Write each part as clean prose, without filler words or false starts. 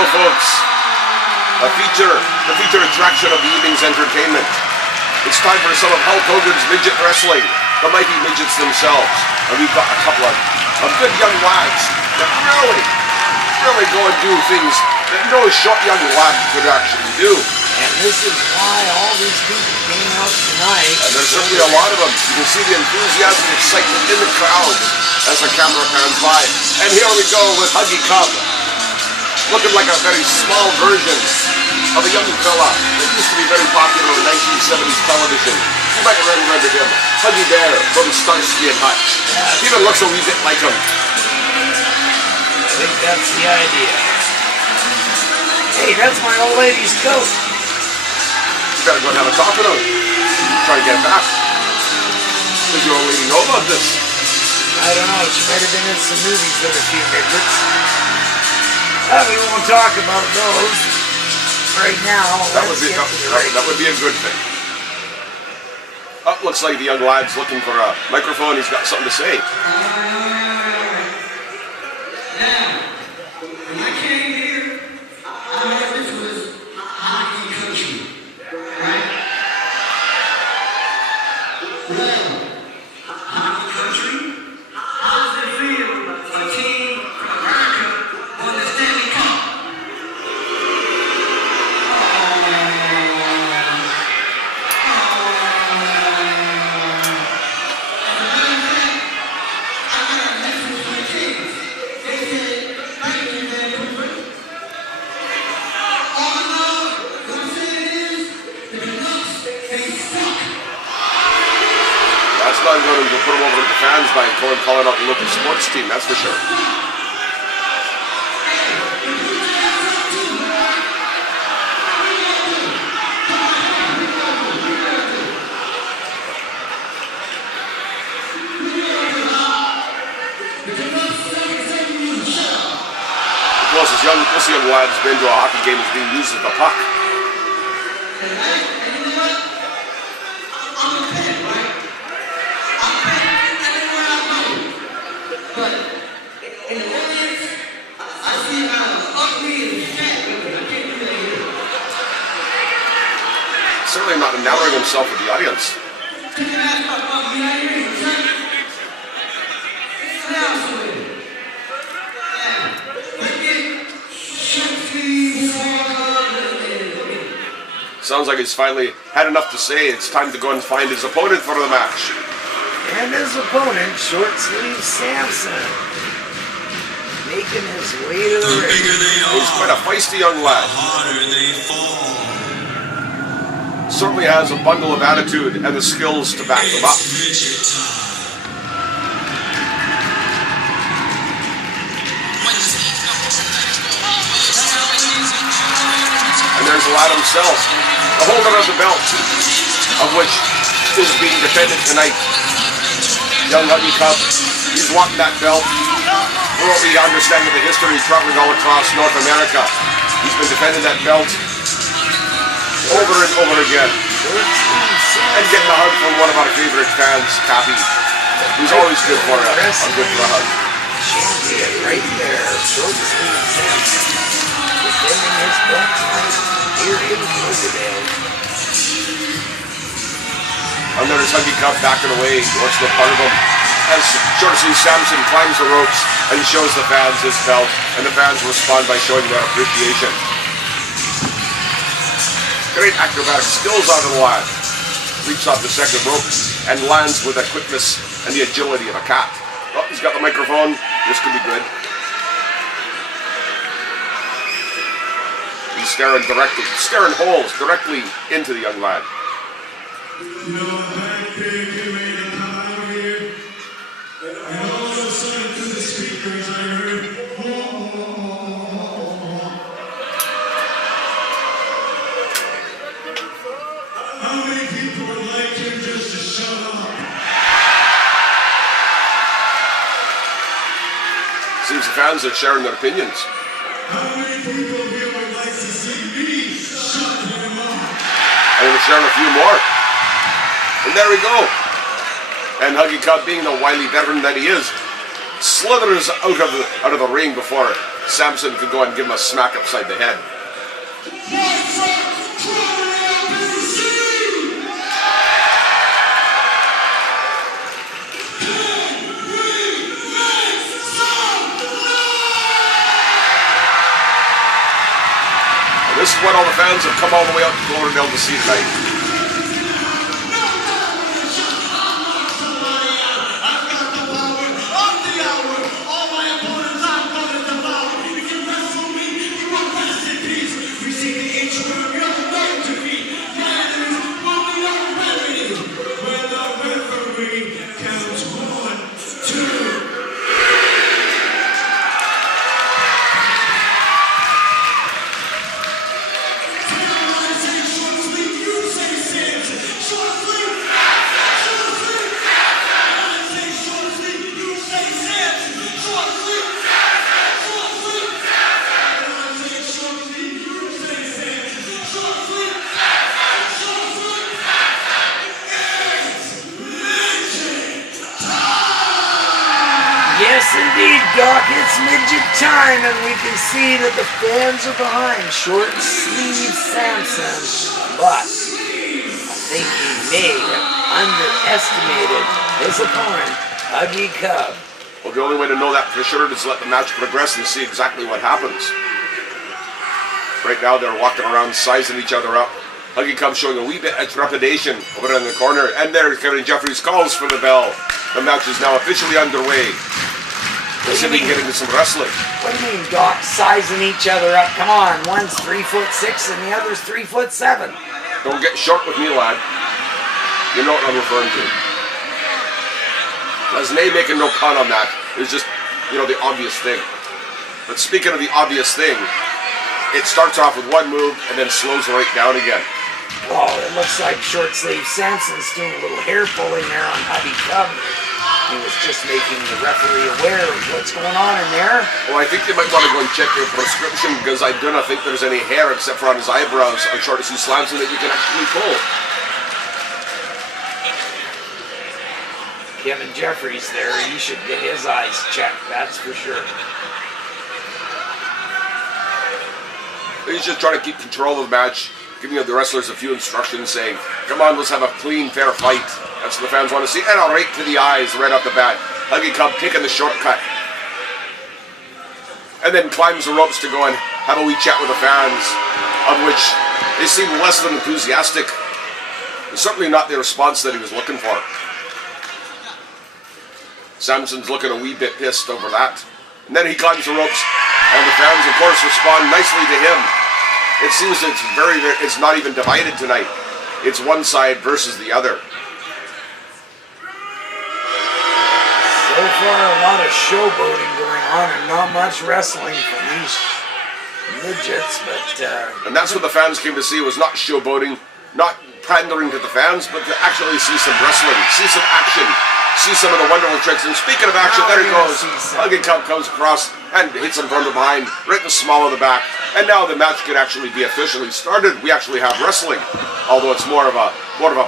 go, folks. The feature attraction of the evening's entertainment. It's time for some of Hulk Hogan's Midget Wrestling, the mighty midgets themselves. And we've got a couple of good young lads that really go and do things that no short young lad could actually do. And this is why all these people came out tonight. And there's certainly a lot of them. You can see the enthusiasm and excitement in the crowd as the camera pans by. And here we go with Huggy Cub, looking like a very small version of a young fella that used to be very popular in 1970s television. You might remember him, Huggy Bear from Starsky and Hutch. He even looks a wee bit like him. I think that's the idea. Hey, that's my old lady's coat. You better go and have a talk with him. Try to get back. Does your old lady know about this? I don't know. She might have been in some movies with a few midgets. We won't talk about those right now. That would be a good thing. Looks like the young lad's looking for a microphone. He's got something to say. Now, when I came here, I thought this was hockey country, right? Well, hockey country, how does it feel for a team from America won the Stanley Cup? That's not going to put him over with the fans by calling out the local sports team, that's for sure. The closest young lad's been to a hockey game is being used as the puck. Certainly not enamoring himself with the audience. Sounds like he's finally had enough to say. It's time to go and find his opponent for the match. And his opponent, Short Sleeve Samson, making his way to the ring. He's quite a feisty young lad. Certainly has a bundle of attitude and the skills to back them up. And there's the lad himself, the holder of the belt, of which is being defended tonight. Young Huggy Cub, he's wanting that belt. For what we understand of the history, traveling all across North America. He's been defending that belt over and over again. And getting a hug from one of our favorite fans, Cappy, who's always good for a hug. Champion right there, Short Sleeve Samson, defending his belt tonight here in Cloverdale. And there's Huggy Cub backing away. He wants no part of him. As Short Sleeve Samson climbs the ropes and shows the fans his belt, and the fans respond by showing their appreciation. Great acrobatic skills out of the lad. Leaps off the second rope and lands with the quickness and the agility of a cat. Oh, he's got the microphone. This could be good. He's staring holes directly into the young lad. You know, I came made a come out here, and all of a sudden through the speakers I heard, how many people would like him just to shut up? Seems the fans are sharing their opinions. How many people here would like to see me shut him up? And we're sharing a few more. And there we go. And Huggy Cub, being the wily veteran that he is, slithers out of the ring before Samson could go and give him a smack upside the head. And this is what all the fans have come all the way out to Cloverdale to see tonight. Yes, indeed, Doc. It's midget time, and we can see that the fans are behind Short Sleeve Samson. But I think he may have underestimated his opponent, Huggy Cub. Well, the only way to know that for sure is to let the match progress and see exactly what happens. Right now, they're walking around, sizing each other up. Huggy Cub showing a wee bit of trepidation over in the corner, and there Kevin Jeffries calls for the bell. The match is now officially underway. Let's see if we can get into some wrestling. What do you mean, Doc? Sizing each other up? Come on, one's 3'6" and the other's 3'7". Don't get short with me, lad. You know what I'm referring to. Lesnay making no pun on that. It's just, the obvious thing. But speaking of the obvious thing, it starts off with one move and then slows right down again. Oh, it looks like Short Sleeve Samson's doing a little hair pulling there on Huggy Cub. He was just making the referee aware of what's going on in there. Well, I think they might want to go and check your prescription because I do not think there's any hair except for on his eyebrows on Short Sleeve Samson that you can actually pull. Kevin Jeffries there, he should get his eyes checked, that's for sure. He's just trying to keep control of the match, giving the wrestlers a few instructions, saying, come on, let's have a clean, fair fight. That's what the fans want to see. And right to the eyes, right off the bat. Huggy Cub taking the shortcut. And then climbs the ropes to go and have a wee chat with the fans, of which they seem less than enthusiastic. Certainly not the response that he was looking for. Samson's looking a wee bit pissed over that. And then he climbs the ropes, and the fans, of course, respond nicely to him. It seems it's not even divided tonight. It's one side versus the other. So far, a lot of showboating going on and not much wrestling from these midgets, but... And that's what the fans came to see, was not showboating, not pandering to the fans, but to actually see some wrestling, see some action, see some of the wonderful tricks. And speaking of action, there he goes. Huggy Cub comes across and hits him from behind, right in the small of the back. And now the match could actually be officially started. We actually have wrestling, although it's more of a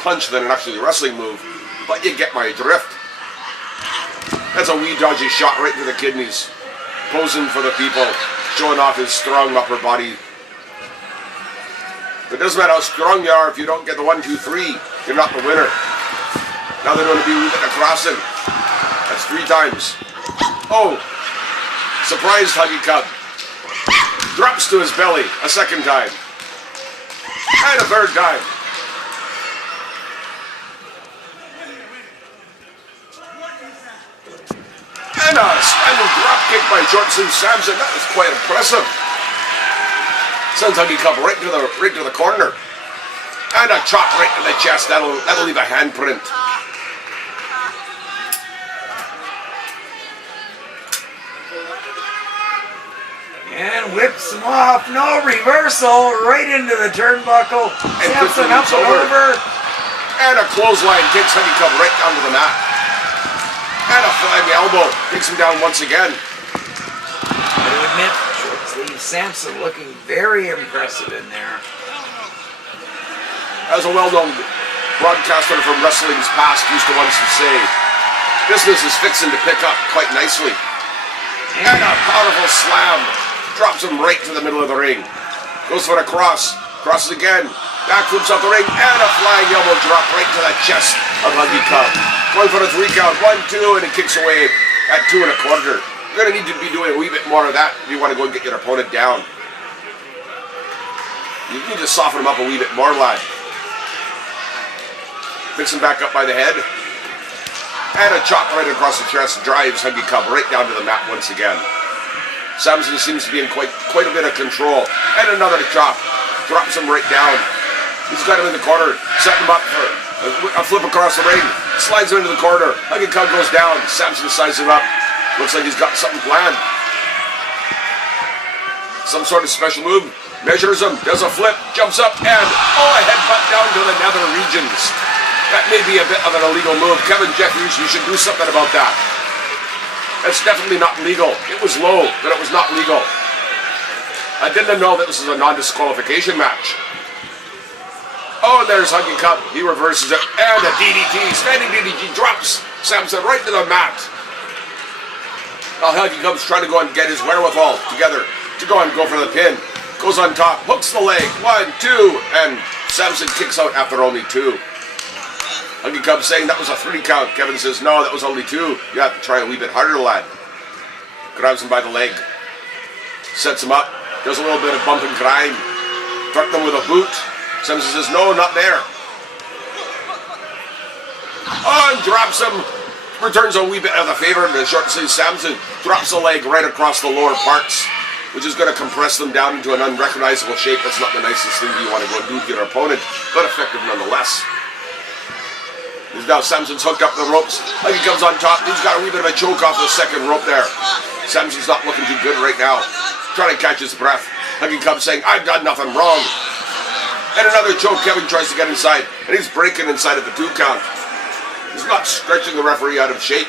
punch than an actually wrestling move. But you get my drift. That's a wee dodgy shot right to the kidneys. Posing for the people, showing off his strong upper body. It doesn't matter how strong you are, if you don't get the 1, 2, 3, you're not the winner. Now they're going to be a wee bit of crossing. That's 3 times. Oh! Surprised Huggy Cub. Drops to his belly a 2nd time. And a 3rd time. And a standing drop kick by Short Sleeve Samson. That was quite impressive. Sends Huggy Cub right to the corner. And a chop right to the chest. That'll leave a handprint. And whips him off. No reversal. Right into the turnbuckle. Samson up and over. And a clothesline takes Huggy Cub right down to the mat. And a flying elbow takes him down once again. I admit, Short Sleeve Samson looking very impressive in there. As a well-known broadcaster from wrestling's past used to once say, business is fixing to pick up quite nicely. And a powerful slam. Drops him right to the middle of the ring. Goes for a cross. Crosses again. Backflips off the ring. And a flying elbow drop right to the chest of Huggy Cub. Going for a 3 count. 1, 2, and he kicks away at 2 1/4. You're going to need to be doing a wee bit more of that if you want to go and get your opponent down. You need to soften him up a wee bit more, lad. Picks him back up by the head. And a chop right across the chest drives Huggy Cub right down to the mat once again. Samson seems to be in quite a bit of control. And another chop. Drops him right down. He's got him in the corner. Setting him up for a flip across the ring. Slides him into the corner. Huggy Cub goes down. Samson sizes him up. Looks like he's got something planned. Some sort of special move. Measures him. Does a flip. Jumps up. And a headbutt down to the nether regions. That may be a bit of an illegal move. Kevin Jeffries, you should do something about that. That's definitely not legal. It was low, but it was not legal. I didn't know that this is a non-disqualification match. Oh, there's Huggy Cub. He reverses it. And a DDT. Standing DDT drops Samson right to the mat. Now Huggy Cub's trying to go and get his wherewithal together to go and go for the pin. Goes on top. Hooks the leg. 1, 2. And Samson kicks out after only 2. Huggy Cub saying that was a 3 count. Kevin says, no, that was only 2. You have to try a wee bit harder, lad. Grabs him by the leg. Sets him up. Does a little bit of bump and grind. Threatens him with a boot. Samson says, no, not there. Oh, and drops him. Returns a wee bit of the favor to short sleeve Samson. Drops the leg right across the lower parts, which is going to compress them down into an unrecognizable shape. That's not the nicest thing you want to go and do to your opponent, but effective nonetheless. Now Samson's hooked up the ropes. Huggy comes on top. He's got a wee bit of a choke off the second rope there. Samson's not looking too good right now. Trying to catch his breath. Huggy Cub saying, I've done nothing wrong. And another choke. Kevin tries to get inside. And he's breaking inside of the 2 count. He's not stretching the referee out of shape.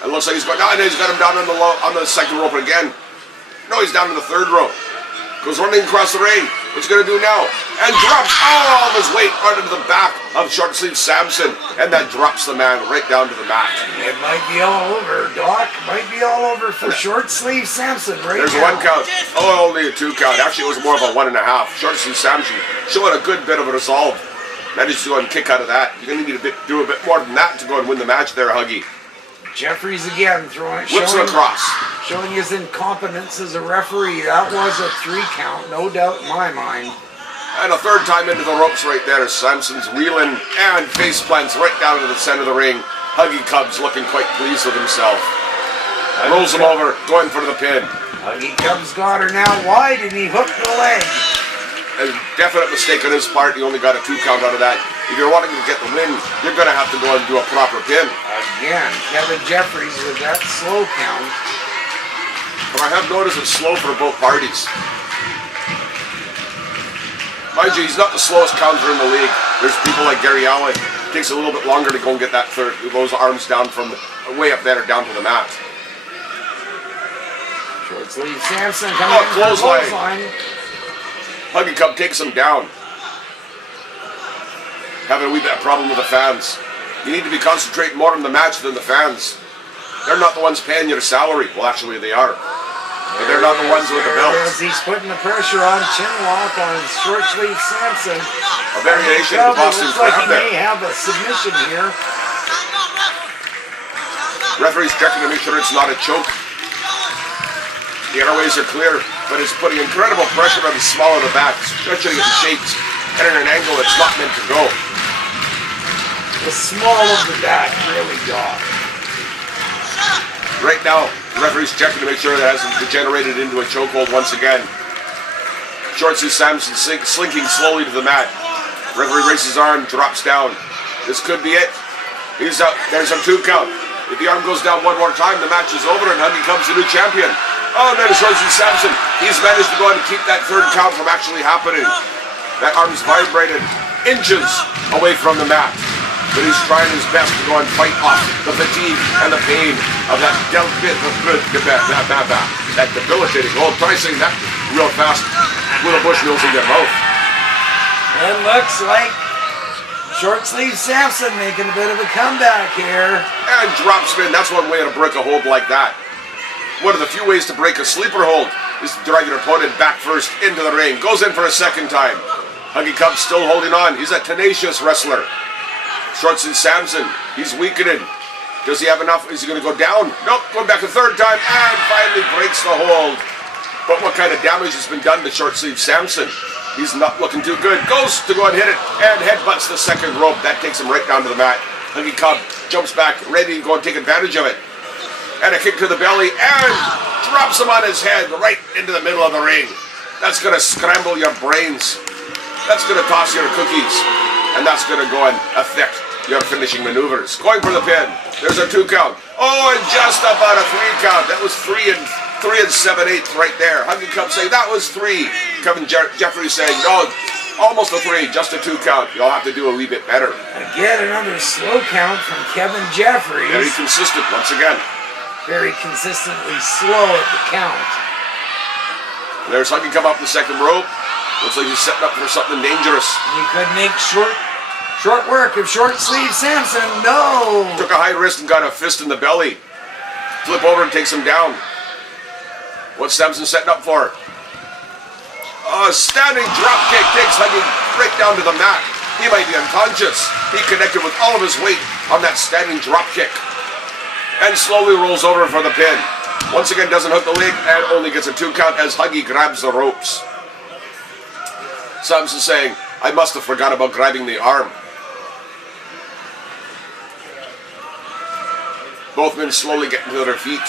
It looks like he's going, he's got him down on the second rope again. No, he's down to the 3rd rope. Goes running across the ring. What's he going to do now? And drops all of his weight onto the back of short sleeve Samson. And that drops the man right down to the mat. It might be all over, Doc. Might be all over for short sleeve Samson right There's now. There's 1 count. Oh, only a 2 count. Actually, it was more of a 1.5. Short sleeve Samson showing a good bit of a resolve. Managed to go and kick out of that. You're going to need to do a bit more than that to go and win the match there, Huggy. Jeffries again Whips him across. Showing his incompetence as a referee. That was a 3 count, no doubt in my mind. And a 3rd time into the ropes right there. Samson's wheeling and face plants right down to the center of the ring. Huggy Cub's looking quite pleased with himself. Rolls him over, going for the pin. Huggy Cub's got her now. Why did he hook the leg? A definite mistake on his part. He only got a 2 count out of that. If you're wanting to get the win, you're going to have to go and do a proper pin. Again, Kevin Jeffries with that slow count. But I have noticed it's slow for both parties. Mind you, he's not the slowest counter in the league. There's people like Gary Allen. It takes a little bit longer to go and get that those arms down from way up there down to the mat. Short sleeve Samson coming in for clothesline. Huggy Cub takes him down. Having a wee bit of problem with the fans. You need to be concentrating more on the match than the fans. They're not the ones paying your salary. Well, actually, they are. But they're not the ones with the belts. He's putting the pressure on Chinlock on short sleeve Samson. A variation of the Boston Crab. Looks like he there. may have a submission here. Referee's checking to make sure it's not a choke. The airways are clear, but it's putting incredible pressure on the small of the back, stretching it in shapes and in an angle it's not meant to go. The small of the back really got. Right now, the referee's checking to make sure that hasn't degenerated into a chokehold once again. Short sleeve Samson slinking slowly to the mat. Referee raises his arm, drops down. This could be it. He's out. There's a 2 count. If the arm goes down one more time, the match is over and Huggy comes the new champion. Oh, and then short sleeve Samson. He's managed to go and keep that 3rd count from actually happening. That arm's vibrated inches away from the mat. But he's trying his best to go and fight off the fatigue and the pain of that debilitating hold. Try saying that real fast with a Bushmills in their mouth. It looks like short sleeve Samson making a bit of a comeback here. And drops him in. That's one way to break a hold like that. One of the few ways to break a sleeper hold is to drag your opponent back first into the ring. Goes in for a second time. Huggy Cub still holding on. He's a tenacious wrestler. Short Sleeve Samson, he's weakening. Does he have enough? Is he going to go down? Nope, going back a third time and finally breaks the hold. But what kind of damage has been done to Short Sleeve Samson? He's not looking too good. Goes to go and hit it and headbutts the second rope. That takes him right down to the mat. Huggy Cub jumps back, ready to go and take advantage of it. And a kick to the belly and drops him on his head right into the middle of the ring. That's going to scramble your brains. That's going to toss your cookies. And that's going to go and affect your finishing maneuvers. Going for the pin. There's a 2 count. Oh, and just about a 3 count. That was 3 7/8 right there. Huggy Cub saying that was 3. Kevin Jeffries saying no, almost a 3, just a 2 count. You'll have to do a wee bit better. Again, another slow count from Kevin Jeffries. Very consistent once again. Very consistently slow at the count. And there's Huggy Cub up the second rope. Looks like he's setting up for something dangerous. He could make short work of Short Sleeve Samson. No! Took a high risk and got a fist in the belly. Flip over and takes him down. What's Samson setting up for? A standing drop kick takes Huggy right down to the mat. He might be unconscious. He connected with all of his weight on that standing drop kick. And slowly rolls over for the pin. Once again doesn't hook the leg and only gets a 2 count as Huggy grabs the ropes. Samson saying, I must have forgot about grabbing the arm. Both men slowly getting to their feet.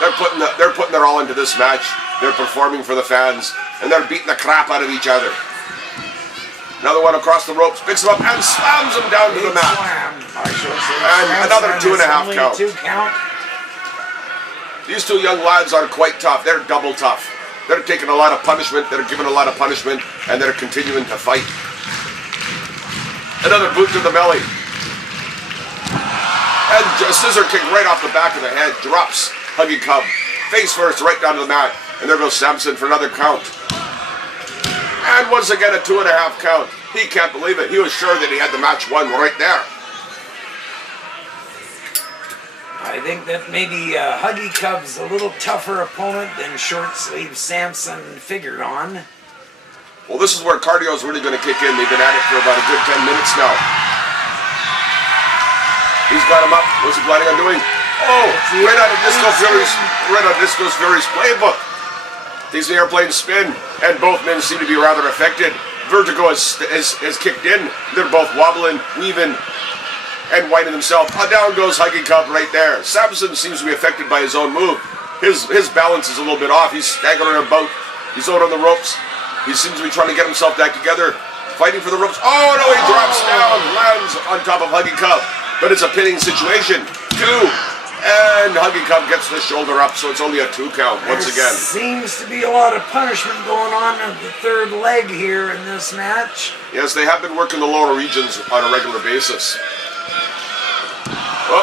They're putting their all into this match. They're performing for the fans, and they're beating the crap out of each other. Another one across the ropes, picks him up and slams him down to the mat. And another 2.5 count. 2 count. These 2 young lads are quite tough. They're double tough. They're taking a lot of punishment. They're giving a lot of punishment, and they're continuing to fight. Another boot to the belly. And a scissor kick right off the back of the head. Drops Huggy Cub face first right down to the mat. And there goes Samson for another count. And once again a 2.5 count. He can't believe it. He was sure that he had the match won right there. I think that maybe Huggy Cub's a little tougher opponent than Short Sleeve Samson figured on. Well, this is where cardio is really going to kick in. They've been at it for about a good 10 minutes now. He's got him up. What's he planning on doing? Oh, right out of Disco Fury's playbook. Takes the airplane spin, and both men seem to be rather affected. Vertigo has kicked in. They're both wobbling, weaving, and winding themselves. Down goes Huggy Cub right there. Samson seems to be affected by his own move. His balance is a little bit off. He's staggering about. He's out on the ropes. He seems to be trying to get himself back together, fighting for the ropes. Oh no, he drops down, lands on top of Huggy Cub. But it's a pinning situation. 2. And Huggy Cub gets the shoulder up, so it's only a 2 count once again. Seems to be a lot of punishment going on at the third leg here in this match. Yes, they have been working the lower regions on a regular basis. Oh.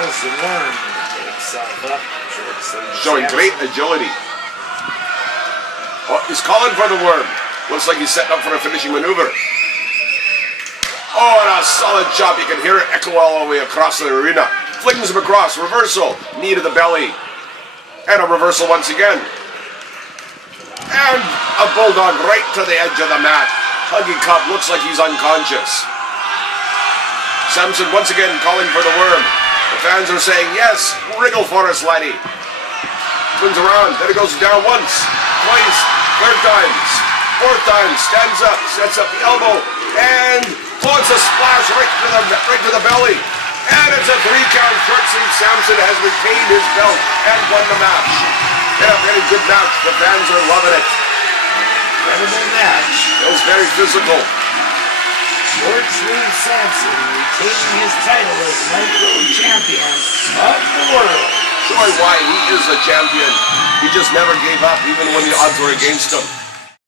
There's the worm to get himself up. Showing great agility. Oh, he's calling for the worm. Looks like he's setting up for a finishing maneuver. Oh, and a solid chop. You can hear it echo all the way across the arena. Flings him across. Reversal. Knee to the belly. And a reversal once again. And a bulldog right to the edge of the mat. Huggy Cub looks like he's unconscious. Samson once again calling for the worm. The fans are saying, yes, wriggle for us, laddie. Twins around. Then it goes down once, twice, 3rd times, 4th time. Stands up, sets up the elbow, and it's a splash right to the belly. And it's a 3 count. Short Sleeve Samson has retained his belt and won the match. Yeah, very good match. The fans are loving it. Incredible match. It was very physical. Short Sleeve Samson retaining his title as micro champion of the world. Showing why he is a champion. He just never gave up even when the odds were against him.